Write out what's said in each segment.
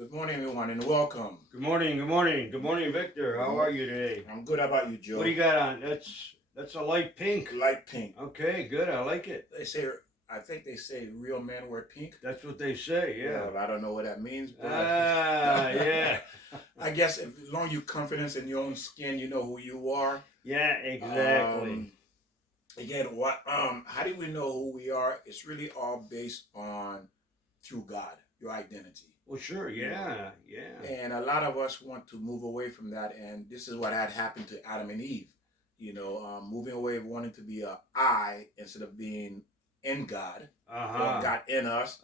Good morning, everyone, and welcome. Good morning, good morning, good morning, Victor. How are you today? I'm good. How about you, Joe? What do you got on? That's a light pink. Light pink. Okay, good. I like it. They say, I think they say real men wear pink. That's what they say. Yeah. Well, I don't know what that means, but yeah. I guess as long as you confidence in your own skin, you know who you are. Yeah, exactly. Again, how do we know who we are? It's really all based on through God, your identity. Well, sure. Yeah, yeah. And a lot of us want to move away from that, and this is what had happened to Adam and Eve. Moving away, wanting to be a I instead of being in God or God in us.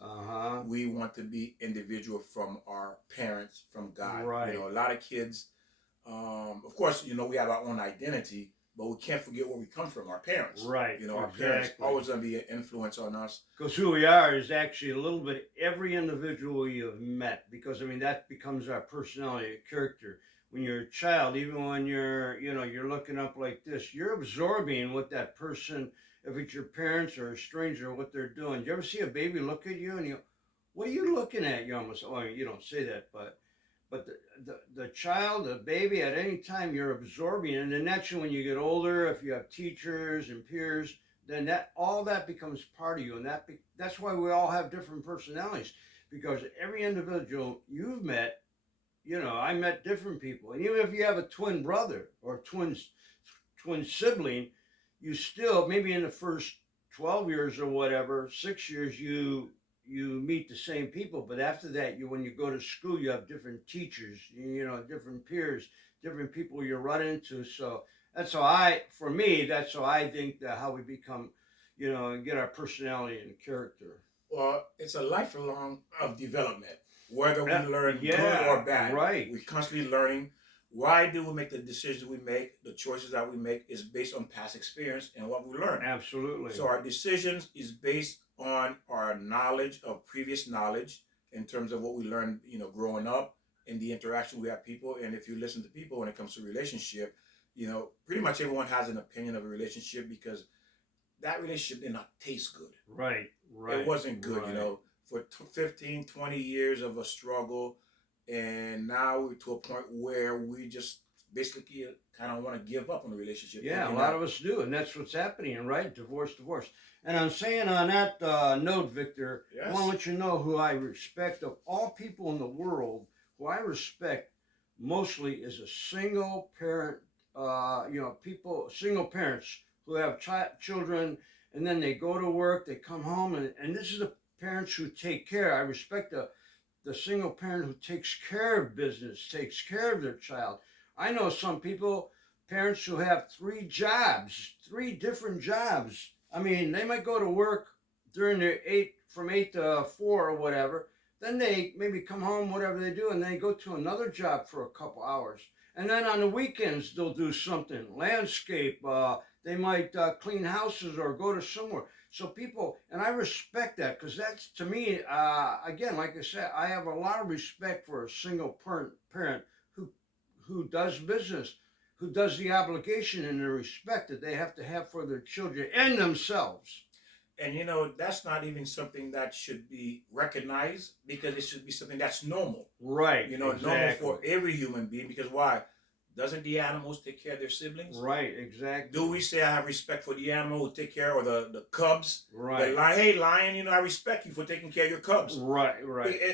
We want to be individual from our parents, from God. Right. A lot of kids, of course, we have our own identity, but we can't forget where we come from, our parents. Right. Our parents always going to be an influence on us. Because who we are is actually a little bit every individual you've met. Because, that becomes our personality, character. When you're a child, even when you're looking up like this, you're absorbing what that person, if it's your parents or a stranger, what they're doing. Do you ever see a baby look at you and you, what are you looking at? You almost, you don't say that, but the child, the baby, at any time you're absorbing, and then naturally when you get older, if you have teachers and peers, then all that becomes part of you, and that's why we all have different personalities, because every individual you've met, I met different people, and even if you have a twin brother or twin sibling, you still maybe in the first 12 years or whatever, 6 years you meet the same people, but after that, when you go to school, you have different teachers, different peers, different people you run into. So that's how I think that how we become, get our personality and character. Well, it's a lifelong of development, whether we learn good or bad. Right. We're constantly learning. Why do we make the decisions we make? The choices that we make is based on past experience and what we learn. Absolutely. So our decisions is based on our knowledge of previous knowledge in terms of what we learned, growing up and the interaction we have people. And if you listen to people when it comes to relationship, pretty much everyone has an opinion of a relationship because that relationship did not taste good. Right. It wasn't good, for 15, 20 years of a struggle. And now we're to a point where we just basically kind of want to give up on the relationship. Yeah, a lot of us do. And that's what's happening, right? Divorce. And I'm saying on that note, Victor, I want to let you know who I respect of all people in the world, who I respect mostly is a single parent, single parents who have children, and then they go to work, they come home, and this is the parents who take care. I respect the single parent who takes care of business, takes care of their child. I know some parents who have 3 different jobs. They might go to work during their from 8 to 4 or whatever. Then they maybe come home, whatever they do, and they go to another job for a couple hours. And then on the weekends, they'll do something, landscape. They might clean houses or go to somewhere. So and I respect that, because that's, to me, again, like I said, I have a lot of respect for a single parent who does business, who does the obligation and the respect that they have to have for their children and themselves. And that's not even something that should be recognized, because it should be something that's normal. Right. Normal for every human being, because why? Doesn't the animals take care of their siblings? Right, exactly. Do we say I have respect for the animal who take care of the cubs? Right. Hey, lion, I respect you for taking care of your cubs. Right.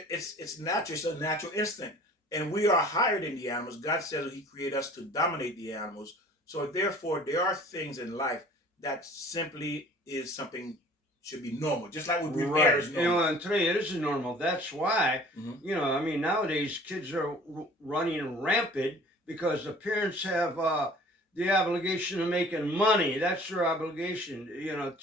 It's natural. It's a natural instinct. And we are higher than the animals. God says he created us to dominate the animals. So therefore, there are things in life that simply is something should be normal. Just like we breathe air is normal. And today it isn't normal. That's why, nowadays kids are running rampant, because the parents have the obligation of making money. That's their obligation,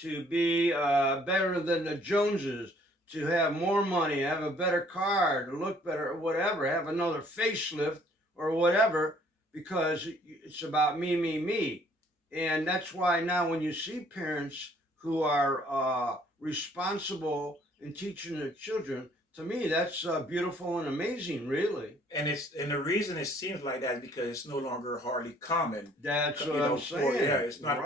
to be better than the Joneses, to have more money, have a better car, to look better, or whatever, have another facelift or whatever, because it's about me. And that's why now when you see parents who are responsible in teaching their children, to me, that's beautiful and amazing, really. And the reason it seems like that is because it's no longer hardly common. That's what I'm saying. It's not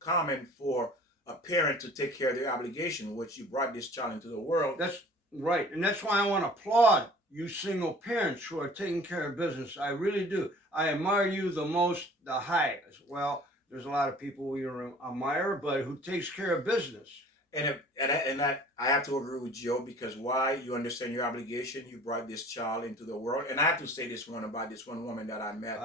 common for a parent to take care of their obligation, which you brought this child into the world. That's right, and that's why I want to applaud you single parents who are taking care of business. I really do. I admire you the most, the highest. Well, there's a lot of people we admire, but who takes care of business. I have to agree with Joe, because why? You understand your obligation. You brought this child into the world, and I have to say this one about this one woman that I met,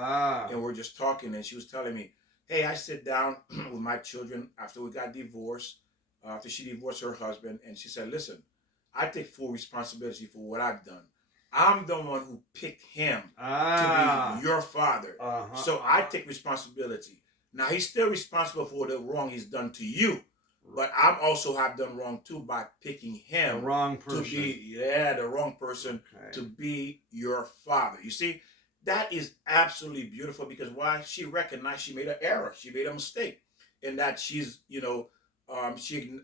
and we're just talking, and she was telling me, "Hey, I sit down with my children after we got divorced, after she divorced her husband, and she said, listen, I take full responsibility for what I've done. I'm the one who picked him to be your father, so I take responsibility. Now he's still responsible for the wrong he's done to you." But I also have done wrong too by picking him the wrong person to be the wrong person to be your father. You see, that is absolutely beautiful, because why? She recognized she made an error, she made a mistake, and that she's she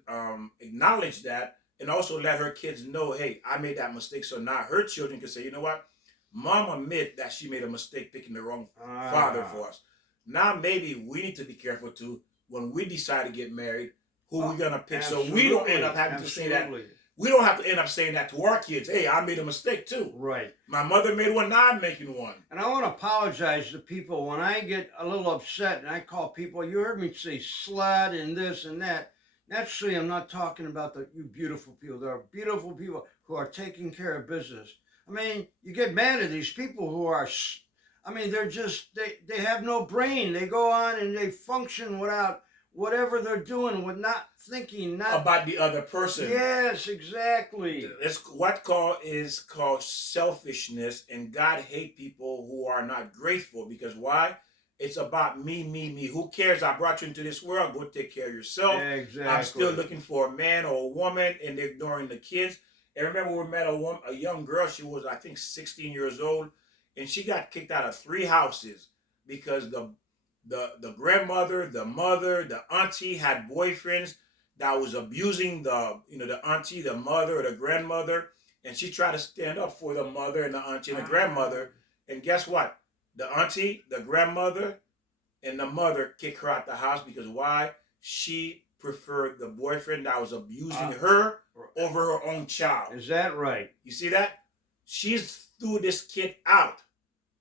acknowledged that, and also let her kids know, hey, I made that mistake, so now her children can say, you know what, mom admit that she made a mistake picking the wrong father for us. Now maybe we need to be careful too when we decide to get married, who we're gonna pick, so we don't end up having to say that. We don't have to end up saying that to our kids. Hey, I made a mistake too. Right. My mother made one, now I'm making one. And I want to apologize to people when I get a little upset and I call people, you heard me say slut and this and that. Naturally, I'm not talking about you beautiful people. There are beautiful people who are taking care of business. I mean, you get mad at these people who are, I mean, they're just, they have no brain. They go on and they function without whatever they're doing, with not thinking, not about the other person. Yes, exactly. It's what is called selfishness, and God hates people who are not grateful, because why? It's about me, me, me. Who cares? I brought you into this world. Go take care of yourself. Exactly. I'm still looking for a man or a woman, and they're ignoring the kids. And remember, we met a young girl. She was, I think, 16 years old, and she got kicked out of 3 houses because the grandmother, the mother, the auntie had boyfriends that was abusing the auntie, the mother, or the grandmother, and she tried to stand up for the mother and the auntie and the grandmother. And guess what? The auntie, the grandmother, and the mother kicked her out the house, because why? She preferred the boyfriend that was abusing her over her own child. Is that right? You see that? She's threw this kid out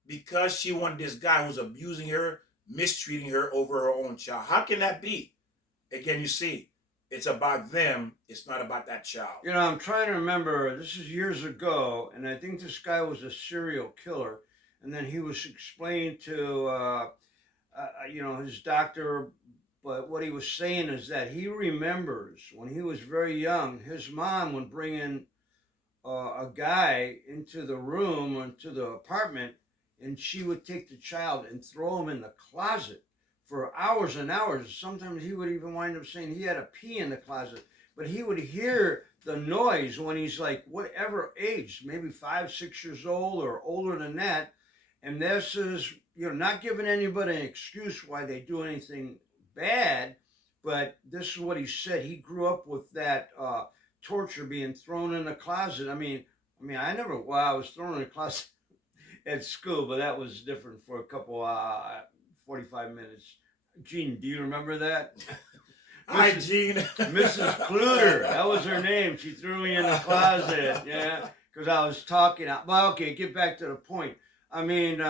because she wanted this guy who was abusing her, mistreating her over her own child. How can that be? Again, you see, it's about them. It's not about that child. You know, I'm trying to remember. This is years ago, and I think this guy was a serial killer. And then he was explaining to, his doctor. But what he was saying is that he remembers when he was very young, his mom would bring in a guy into the room, into the apartment, and she would take the child and throw him in the closet for hours and hours. Sometimes he would even wind up saying he had to pee in the closet. But he would hear the noise when he's like whatever age, maybe 5, 6 years old or older than that. And this is, not giving anybody an excuse why they do anything bad, but this is what he said. He grew up with that torture, being thrown in the closet. I mean, I was thrown in the closet at school, but that was different for a couple 45 minutes. Jean, do you remember that? Hi, Jean. Mrs. Kluter, that was her name. She threw me in the closet, because I was talking. Well, okay, get back to the point. I mean,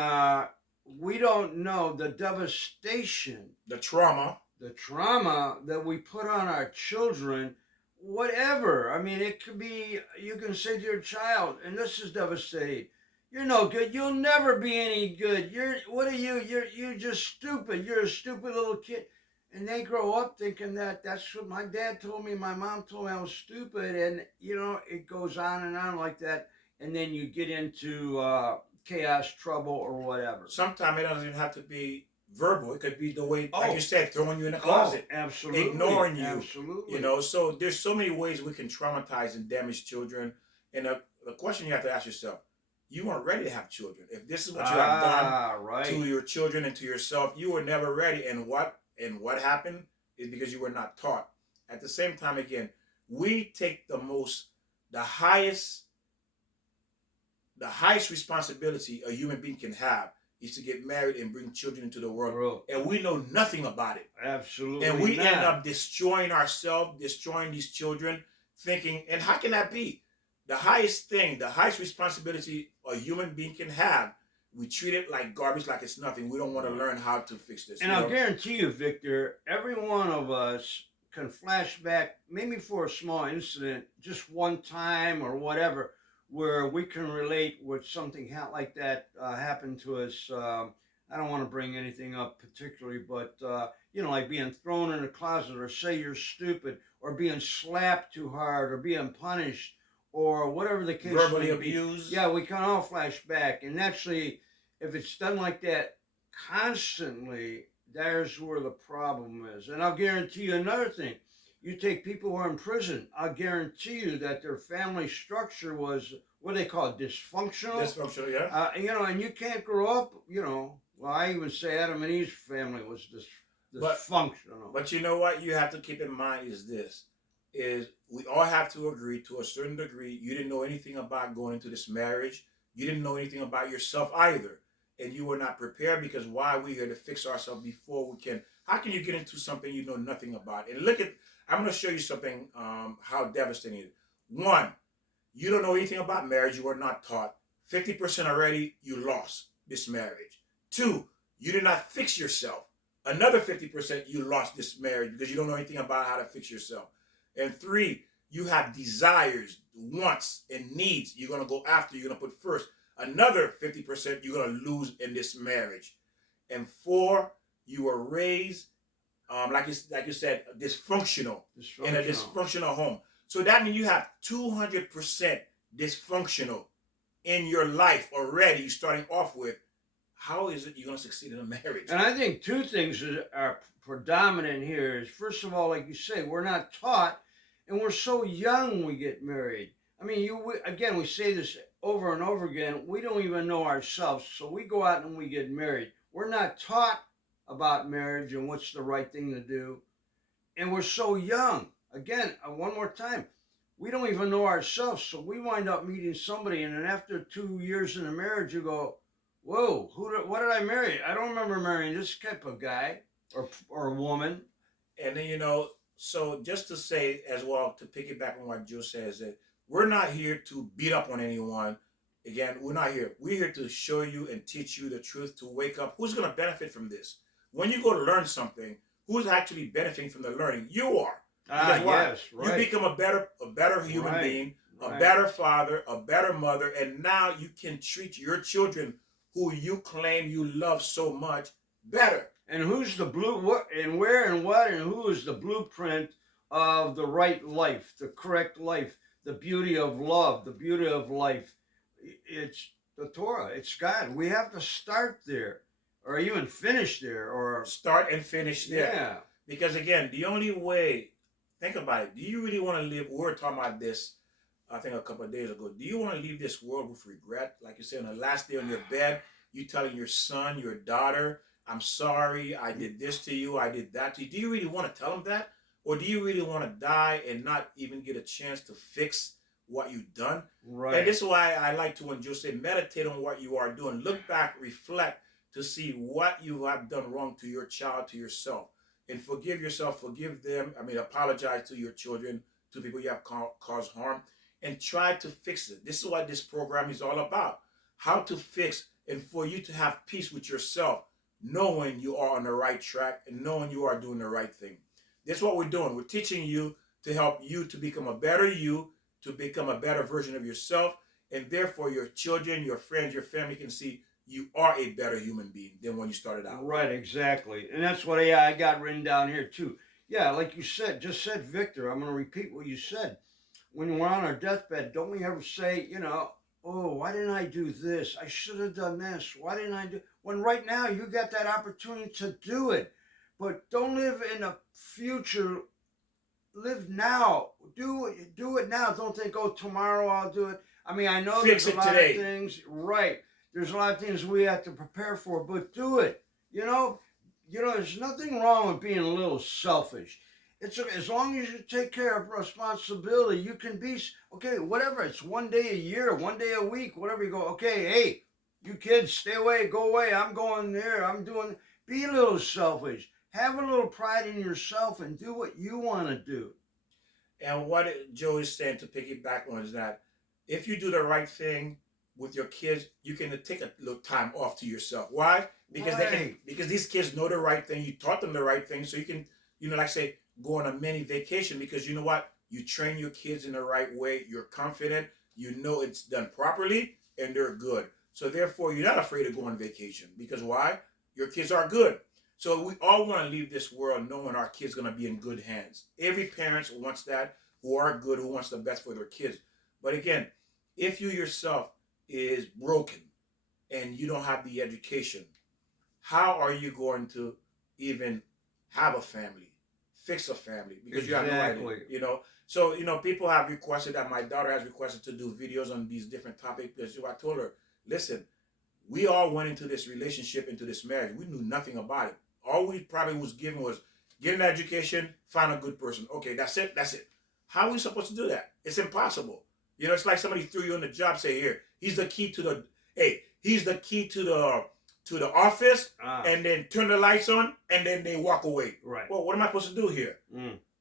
we don't know the devastation, the trauma that we put on our children, whatever. I mean, it could be, you can say to your child, and this is devastating, you're no good. You'll never be any good. You're just stupid. You're a stupid little kid. And they grow up thinking that's what my dad told me, my mom told me I was stupid. And, it goes on and on like that. And then you get into chaos, trouble, or whatever. Sometimes it doesn't even have to be verbal. It could be the way, like you said, throwing you in a closet. Absolutely. Ignoring you. Absolutely. So there's so many ways we can traumatize and damage children. And the question you have to ask yourself, you weren't ready to have children. If this is what you have done to your children and to yourself, you were never ready. And what happened is because you were not taught. At the same time, again, we take the highest responsibility a human being can have is to get married and bring children into the world. And we know nothing about it. Absolutely. And we end up destroying ourselves, destroying these children, thinking, and how can that be? the highest thing, the highest responsibility a human being can have, we treat it like garbage, like it's nothing. We don't want to learn how to fix this. And I'll guarantee you, Victor, every one of us can flash back, maybe for a small incident, just one time or whatever, where we can relate with something like that happened to us. I don't want to bring anything up particularly, but like being thrown in a closet, or say you're stupid, or being slapped too hard, or being punished, or whatever the case verbally may be. abused. Yeah, we can all flash back, and actually, if it's done like that constantly, there's where the problem is. And I'll guarantee you another thing. You take people who are in prison, I'll guarantee you that their family structure was, what do they call it, dysfunctional? Dysfunctional, yeah. And you can't grow up, well, I even say Adam and Eve's family was dysfunctional. But you know what you have to keep in mind is this, is we all have to agree to a certain degree, you didn't know anything about going into this marriage. You didn't know anything about yourself either. And you were not prepared, because why? We're here to fix ourselves before we can. How can you get into something you know nothing about? And I'm going to show you something, how devastating it is. One, you don't know anything about marriage. You were not taught. 50% already, you lost this marriage. Two, you did not fix yourself. Another 50%, you lost this marriage because you don't know anything about how to fix yourself. And three, you have desires, wants, and needs you're going to go after, you're going to put first. Another 50% you're going to lose in this marriage. And four, you were raised, like you said, dysfunctional in a dysfunctional home. So that means you have 200% dysfunctional in your life already, you're starting off with. How is it you're going to succeed in a marriage? And I think two things are predominant here is, first of all, like you say, we're not taught, and we're so young when we get married. I mean, we say this over and over again, we don't even know ourselves, so we go out and we get married. We're not taught about marriage and what's the right thing to do, and we're so young. Again, one more time, we don't even know ourselves, so we wind up meeting somebody, and then after 2 years in a marriage, you go, whoa, what did I marry? I don't remember marrying this type of guy or a woman. And then, so just to say as well, to piggyback on what Joe says, that we're not here to beat up on anyone. Again, we're not here. We're here to show you and teach you the truth, to wake up. Who's going to benefit from this? When you go to learn something, who's actually benefiting from the learning? You are. Yes, right. You become a better human being, a better father, a better mother, and now you can treat your children, who you claim you love so much, better. And who's the what and where and what and who is the blueprint of the right life, the correct life, the beauty of love, the beauty of life? It's the Torah. It's God. We have to start there, or even finish there, or start and finish there. Yeah. Because again, the only way, think about it. Do you really want to live? We were talking about this, I think a couple of days ago. Do you want to leave this world with regret? Like you said, on the last day on your bed, you telling your son, your daughter, I'm sorry, I did this to you, I did that to you. Do you really want to tell them that? Or do you really want to die and not even get a chance to fix what you've done? Right. And this is why I like to, when Joe said, meditate on what you are doing. Look back, reflect to see what you have done wrong to your child, to yourself. And forgive yourself, forgive them. Apologize to your children, to people you have caused harm. And try to fix it. This is what this program is all about. How to fix, and for you to have peace with yourself, knowing you are on the right track and knowing you are doing the right thing. That's what we're doing. We're teaching you to help you to become a better you, to become a better version of yourself, and therefore your children, your friends, your family can see you are a better human being than when you started out. Right, exactly. And that's what I got written down here too. Yeah, like you said, Victor, I'm going to repeat what you said. When we're on our deathbed, don't we ever say, oh, why didn't I do this? I should have done this. Why didn't I do? When right now you got that opportunity to do it. But don't live in the future. Live now. Do it now. Don't think, oh, tomorrow I'll do it. I know there's a lot of things. Right. There's a lot of things we have to prepare for, but do it. There's nothing wrong with being a little selfish. It's as long as you take care of responsibility, you can be, okay, whatever. It's one day a year, one day a week, whatever. You go, okay, hey, you kids, stay away, go away. I'm going there. I'm doing, be a little selfish. Have a little pride in yourself and do what you want to do. And what Joe is saying, to piggyback on, is that if you do the right thing with your kids, you can take a little time off to yourself. Why? Because they can. Because these kids know the right thing. You taught them the right thing, so you can, like say, go on a mini vacation. Because you know what? You train your kids in the right way. You're confident. You know it's done properly, and they're good. So therefore, you're not afraid to go on vacation. Because why? Your kids are good. So we all want to leave this world knowing our kids going to be in good hands. Every parent wants that, who are good, who wants the best for their kids. But again, if you yourself is broken and you don't have the education, how are you going to even have a family, fix a family? Because you have no idea, So, people have requested that my daughter has requested to do videos on these different topics. Because I told her, listen, we all went into this relationship, into this marriage. We knew nothing about it. All we probably was given was get an education, find a good person. Okay, that's it. That's it. How are we supposed to do that? It's impossible. It's like somebody threw you on the job, say, here, he's the key to the office, and then turn the lights on, and then they walk away. Right. Well, what am I supposed to do here?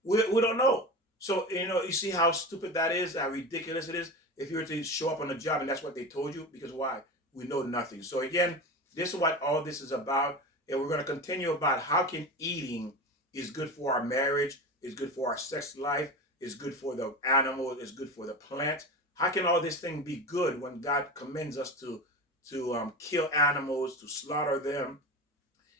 We don't know. So, you see how stupid that is, how ridiculous it is if you were to show up on the job and that's what they told you, because why? We know nothing. So again, this is what all this is about. And we're going to continue about how can eating is good for our marriage, is good for our sex life, is good for the animal, is good for the plant. How can all this thing be good when God commends us to kill animals, to slaughter them?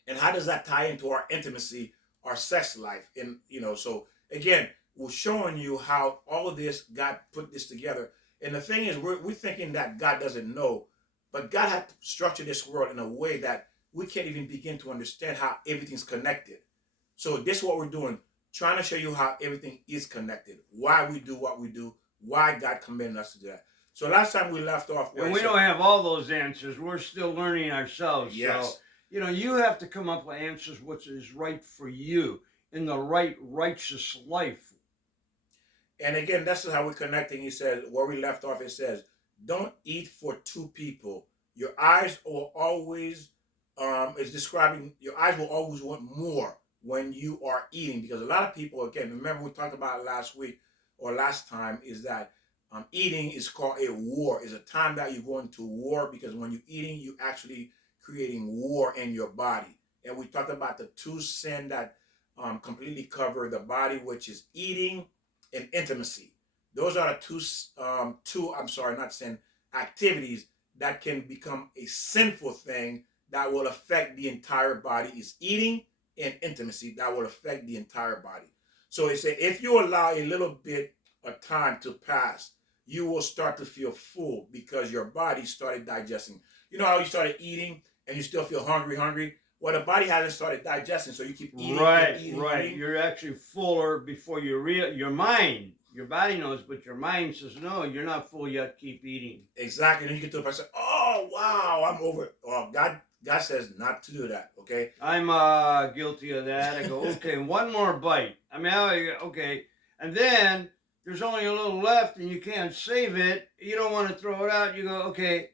And how does that tie into our intimacy, our sex life? And, so again, we're showing you how all of this, God put this together. And the thing is, we're thinking that God doesn't know, but God had structured this world in a way that we can't even begin to understand how everything's connected. So this is what we're doing, trying to show you how everything is connected, why we do what we do, why God commanded us to do that. So last time we left off, and we don't have all those answers. We're still learning ourselves. Yes. So, you have to come up with answers what is right for you in the right, righteous life. And again, that's how we're connecting. He says, where we left off, it says, don't eat for two people. Your eyes will always, is describing, your eyes will always want more when you are eating. Because a lot of people, again, remember we talked about it last week or last time, is that eating is called a war. It's a time that you're going to war, because when you're eating, you're actually creating war in your body. And we talked about the two sins that completely cover the body, which is eating and intimacy. Those are the activities that can become a sinful thing that will affect the entire body. Is eating and intimacy that will affect the entire body. So it said, if you allow a little bit of time to pass, you will start to feel full because your body started digesting. You know how you started eating and you still feel hungry? Well, the body hasn't started digesting, so you keep eating. Right. Eating. You're actually fuller before your mind. Your body knows, but your mind says, no, you're not full yet, keep eating. Exactly. And you get to a person, oh, wow, I'm over it. Oh, God says not to do that, okay? I'm guilty of that. I go, okay, one more bite. Okay. And then there's only a little left and you can't save it. You don't want to throw it out. You go, okay,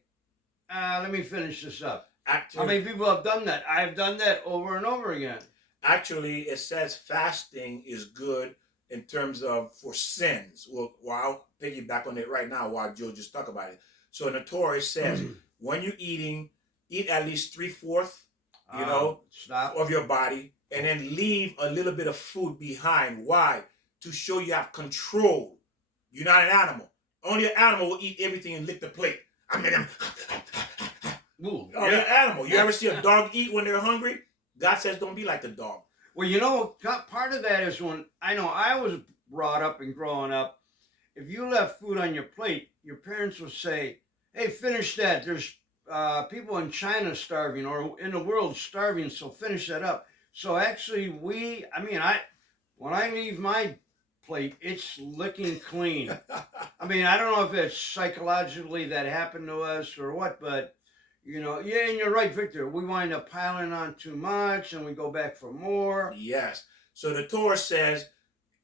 let me finish this up. How many people have done that? I've done that over and over again. Actually, it says fasting is good in terms of for sins. Well, I'll piggyback on it right now while Joe just talk about it. So in the Torah, it says, when you're eating, eat at least 3/4, of your body, and then leave a little bit of food behind. Why? To show you have control. You're not an animal. Only an animal will eat everything and lick the plate. You're an animal. You ever see a dog eat when they're hungry? God says don't be like the dog. Well, part of that is when I was brought up and growing up, if you left food on your plate, your parents would say, hey, finish that. There's people in China starving or in the world starving, so finish that up. So actually when I leave my plate, it's licking clean. I don't know if it's psychologically that happened to us or what, but and you're right, Victor. We wind up piling on too much and we go back for more. Yes. So the Torah says,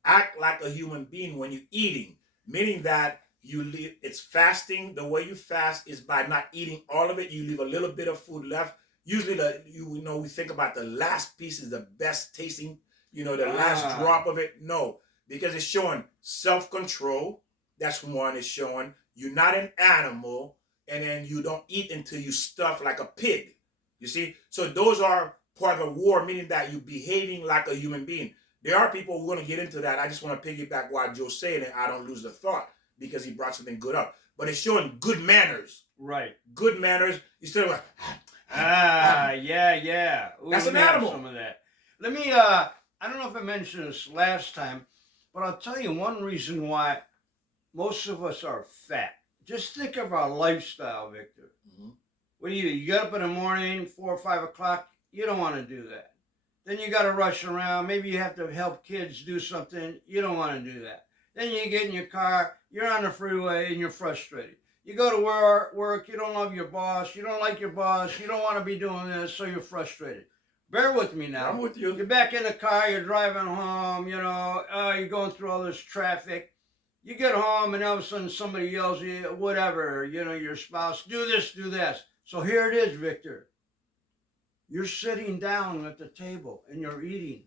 act like a human being when you're eating, meaning that it's fasting. The way you fast is by not eating all of it. You leave a little bit of food left. Usually we think about the last piece is the best tasting, the last drop of it. No, because it's showing self-control. That's one. It's showing You're not an animal, and then you don't eat until you stuff like a pig. You see? So those are part of the war, meaning that you're behaving like a human being. There are people who are going to get into that. I just want to piggyback what Joe's saying, and I don't lose the thought because he brought something good up. But it's showing good manners. Right. Good manners instead of like, yeah. Ooh, that's an animal. Some of that. Let me, I don't know if I mentioned this last time, but I'll tell you one reason why most of us are fat. Just think of our lifestyle, Victor. Mm-hmm. What do? You get up in the morning, 4 or 5 o'clock, you don't want to do that. Then you got to rush around. Maybe you have to help kids do something. You don't want to do that. Then you get in your car, you're on the freeway, and you're frustrated. You go to work, you don't love your boss, you don't like your boss, you don't want to be doing this, so you're frustrated. Bear with me now. I'm with you. You're back in the car, you're driving home, you're going through all this traffic. You get home, and all of a sudden somebody yells at you, whatever, your spouse, do this, do that. So here it is, Victor. You're sitting down at the table and you're eating.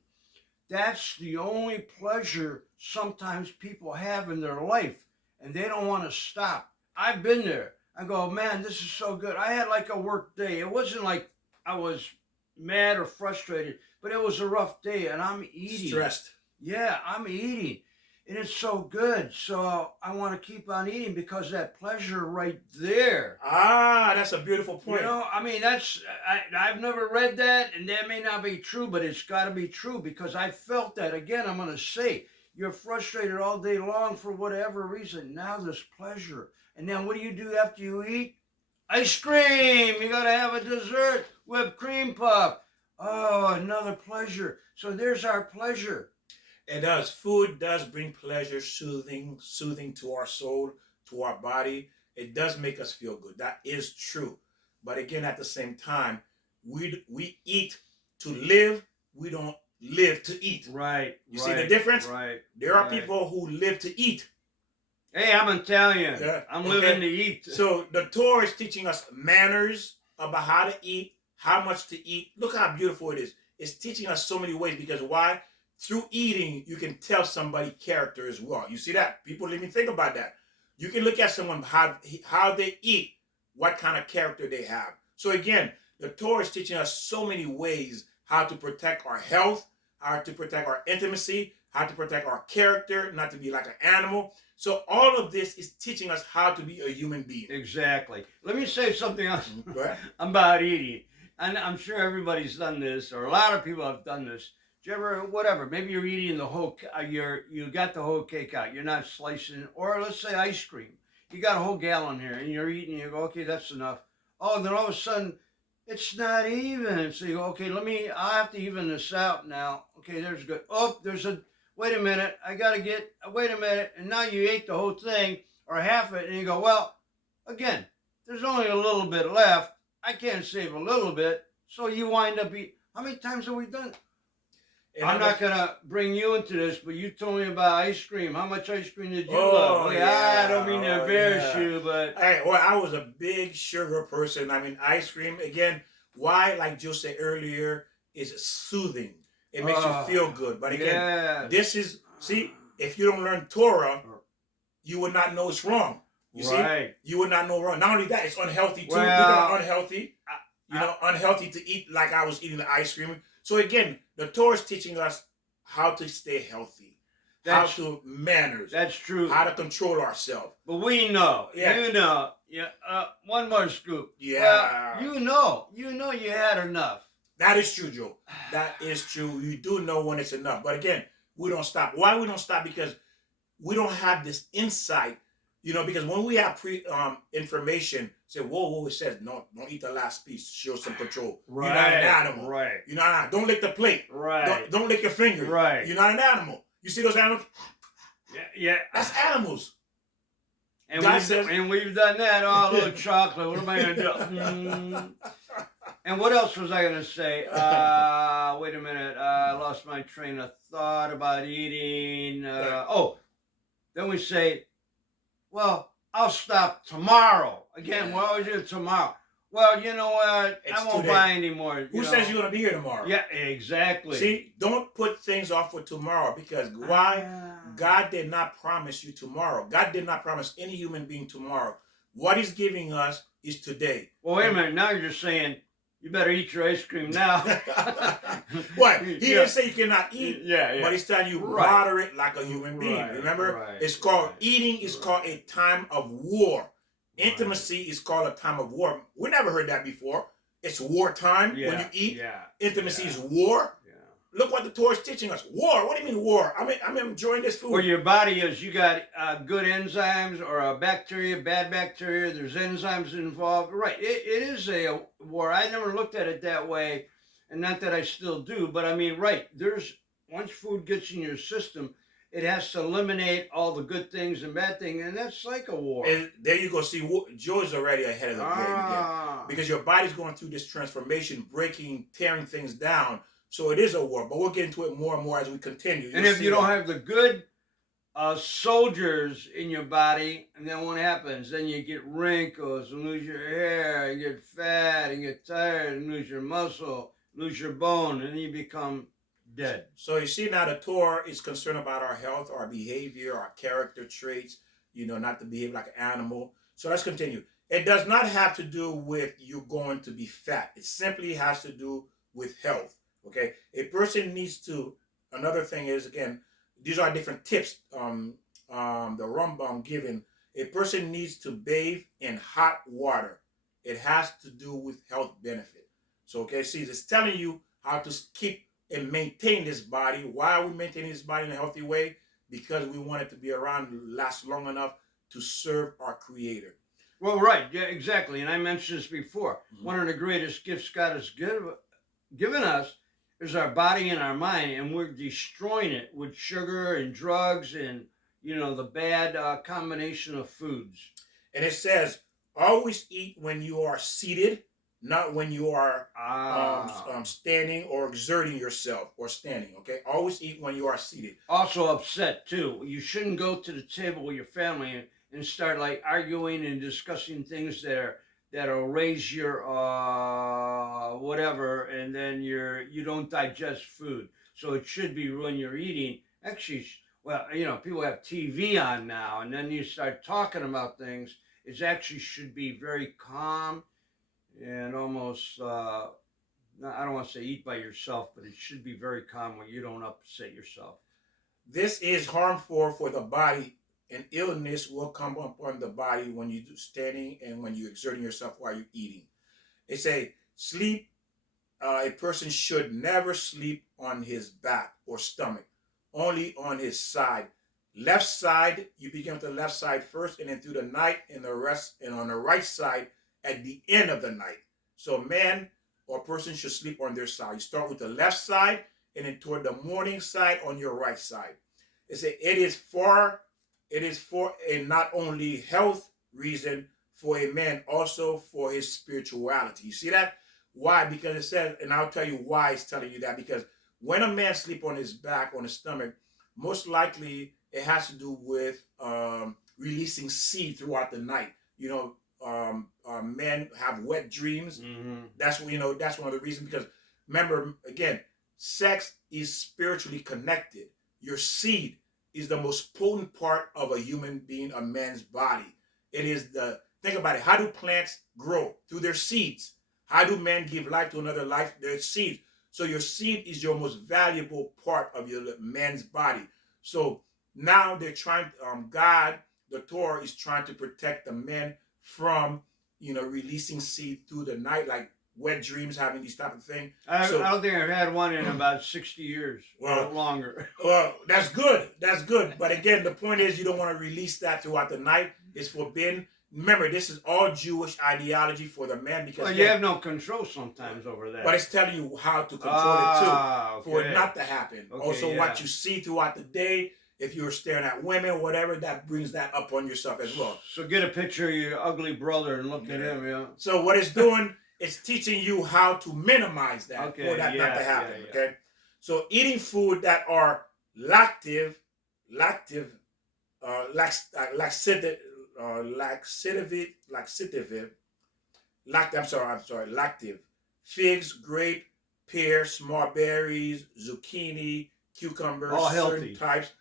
That's the only pleasure sometimes people have in their life, and they don't want to stop. I've been there. I go, man, this is so good. I had like a work day. It wasn't like I was mad or frustrated, but it was a rough day, and I'm eating. Stressed. Yeah, I'm eating. And it's so good. So I want to keep on eating because that pleasure right there. That's a beautiful point. I've never read that, and that may not be true, but it's got to be true because I felt that. Again, I'm going to say, you're frustrated all day long for whatever reason. Now there's pleasure. And then what do you do after you eat? Ice cream. You got to have a dessert, whipped cream puff. Oh, another pleasure. So there's our pleasure. It does. Food does bring pleasure, soothing to our soul, to our body. It does make us feel good. That is true. But again, at the same time, we eat to live. We don't live to eat. Right. You see the difference? Right. There are people who live to eat. Hey, I'm Italian. Yeah, I'm living to eat. So the Torah is teaching us manners about how to eat, how much to eat. Look how beautiful it is. It's teaching us so many ways because why? Through eating, you can tell somebody character as well. You see that? People didn't even think about that. You can look at someone, how they eat, what kind of character they have. So again, the Torah is teaching us so many ways how to protect our health, how to protect our intimacy, how to protect our character, not to be like an animal. So all of this is teaching us how to be a human being. Exactly. Let me say something else about eating. And I'm sure everybody's done this, or a lot of people have done this. Do you ever, whatever, maybe you're eating the whole, you got the whole cake out. You're not slicing, or let's say ice cream. You got a whole gallon here, and you're eating, you go, okay, that's enough. Oh, and then all of a sudden, it's not even. So you go, okay, I have to even this out now. Okay, there's good. Oh, wait a minute, wait a minute. And now you ate the whole thing, or half it, and you go, well, again, there's only a little bit left. I can't save a little bit. So you wind up eating. How many times have we done it? I'm not going to bring you into this, but you told me about ice cream. How much ice cream did you love? I don't mean to embarrass you, but... I was a big sugar person. I mean, ice cream, again, why, like Joe said earlier, is soothing. It makes you feel good. But again, this is... See, if you don't learn Torah, you would not know it's wrong. You see? You would not know wrong. Not only that, it's unhealthy too. Unhealthy. Unhealthy to eat like I was eating the ice cream. So again, the Torah is teaching us how to stay healthy, how to manners. That's true. How to control ourselves. But we know, you know. Yeah. One more scoop. Yeah. Well, you know you had enough. That is true, Joe. That is true. You do know when it's enough. But again, we don't stop. Why we don't stop? Because we don't have this insight. Because when we have information, say, whoa, it says, no, don't eat the last piece. Show some control. Right. You're not an animal. Right. You're not an animal. Don't lick the plate. Right. Don't lick your finger. Right. You're not an animal. You see those animals? Yeah. That's animals. And we've done that. Oh, a little chocolate. What am I going to do? And what else was I going to say? Wait a minute. I lost my train of thought about eating. Then we say, well, I'll stop tomorrow. We're always doing tomorrow. Well, you know what? It's I won't today. buy anymore. Who says you're going to be here tomorrow? Yeah, exactly. See, don't put things off for tomorrow, because why? God did not promise you tomorrow. God did not promise any human being tomorrow. What He's giving us is today. Well, wait a minute. Now you're just saying you better eat your ice cream now. What? He didn't say you cannot eat, yeah. but He's telling you moderate like a human being. Right, Remember, right, it's called right, eating is called a time of war. Intimacy is called a time of war. We never heard that before. It's wartime when you eat. Intimacy is war. Look what the Torah is teaching us. War. What do you mean war? I'm enjoying this food. Well, your body is, you got good enzymes or a bacteria, bad bacteria. There's enzymes involved. Right. It is a war. I never looked at it that way, and not that I still do. But I mean, right. Once food gets in your system, it has to eliminate all the good things and bad things, and that's like a war. And there you go. See, Joe's already ahead of the game again, because your body's going through this transformation, breaking, tearing things down. So it is a war, but we'll get into it more and more as we continue. And if you don't have the good soldiers in your body, and then what happens? Then you get wrinkles and lose your hair, and get fat and get tired and lose your muscle, lose your bone, and you become dead. So you see now the Torah is concerned about our health, our behavior, our character traits, not to behave like an animal. So let's continue. It does not have to do with you going to be fat. It simply has to do with health. Okay, a person needs to. Another thing is, again, these are different tips. The Rambam given. A person needs to bathe in hot water. It has to do with health benefit. So, okay, see, it's telling you how to keep and maintain this body. Why are we maintaining this body in a healthy way? Because we want it to be around, last long enough to serve our Creator. Well, right, yeah, exactly. And I mentioned this before. One of the greatest gifts God has given us is our body and our mind, and we're destroying it with sugar and drugs and, the bad combination of foods. And it says, always eat when you are seated, not when you are standing or exerting yourself or standing, okay? Always eat when you are seated. Also upset, too. You shouldn't go to the table with your family and start, like, arguing and discussing things that'll raise your whatever, and then you don't digest food. So it should be when you're eating. Actually, well, people have TV on now, and then you start talking about things. It actually should be very calm and almost, I don't want to say eat by yourself, but it should be very calm where you don't upset yourself. This is harmful for the body, and illness will come upon the body when you do standing and when you're exerting yourself while you're eating. It say sleep. A person should never sleep on his back or stomach, only on his side. Left side, you begin with the left side first, and then through the night, and the rest, and on the right side at the end of the night. So a man or a person should sleep on their side. You start with the left side, and then toward the morning side on your right side. It is for a not only health reason for a man, also for his spirituality. You see that? Why? Because it says, and I'll tell you why it's telling you that, because when a man sleeps on his back, on his stomach, most likely it has to do with releasing seed throughout the night. Men have wet dreams. Mm-hmm. That's one of the reasons, because remember, again, sex is spiritually connected. Your seed is the most potent part of a human being, a man's body. It is think about it. How do plants grow? Through their seeds. How do men give life to another life? Their seeds. So your seed is your most valuable part of your man's body. So now they're trying, God, the Torah is trying to protect the men from, releasing seed through the night, like wet dreams, having these type of things. I don't think I've had one in about 60 years or longer. Well, that's good. That's good. But again, the point is you don't want to release that throughout the night. It's forbidden. Remember, this is all Jewish ideology for the man, because you have no control sometimes over that. But it's telling you how to control it too, for it not to happen. Okay, also, what you see throughout the day, if you're staring at women, whatever, that brings that up on yourself as well. So get a picture of your ugly brother and look at him, yeah. So what it's doing, it's teaching you how to minimize that for that not to happen. Okay. So eating food that are laxative, lactive. Figs, grape, pear, small berries, zucchini, cucumbers, All certain healthy. types.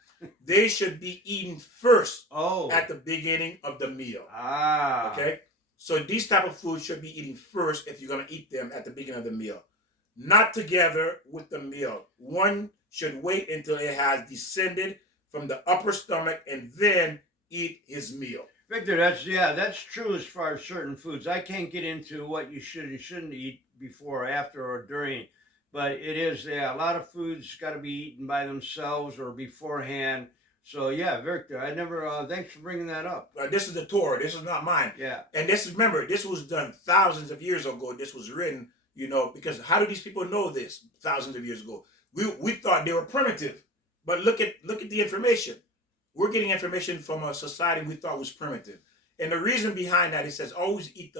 They should be eaten first Oh. at the beginning of the meal. Ah. Okay? So these type of foods should be eaten first if you're going to eat them at the beginning of the meal. Not together with the meal. One should wait until it has descended from the upper stomach and then eat his meal. Victor, that's true as far as certain foods. I can't get into what you should and shouldn't eat before, after, or during, but it is, a lot of foods got to be eaten by themselves or beforehand. So yeah, Victor, I never. Thanks for bringing that up. This is the Torah. This is not mine. Yeah. And this is, remember, this was done thousands of years ago. This was written, because how do these people know this thousands of years ago? We thought they were primitive, but look at the information. We're getting information from a society we thought was primitive. And the reason behind that, it says always eat the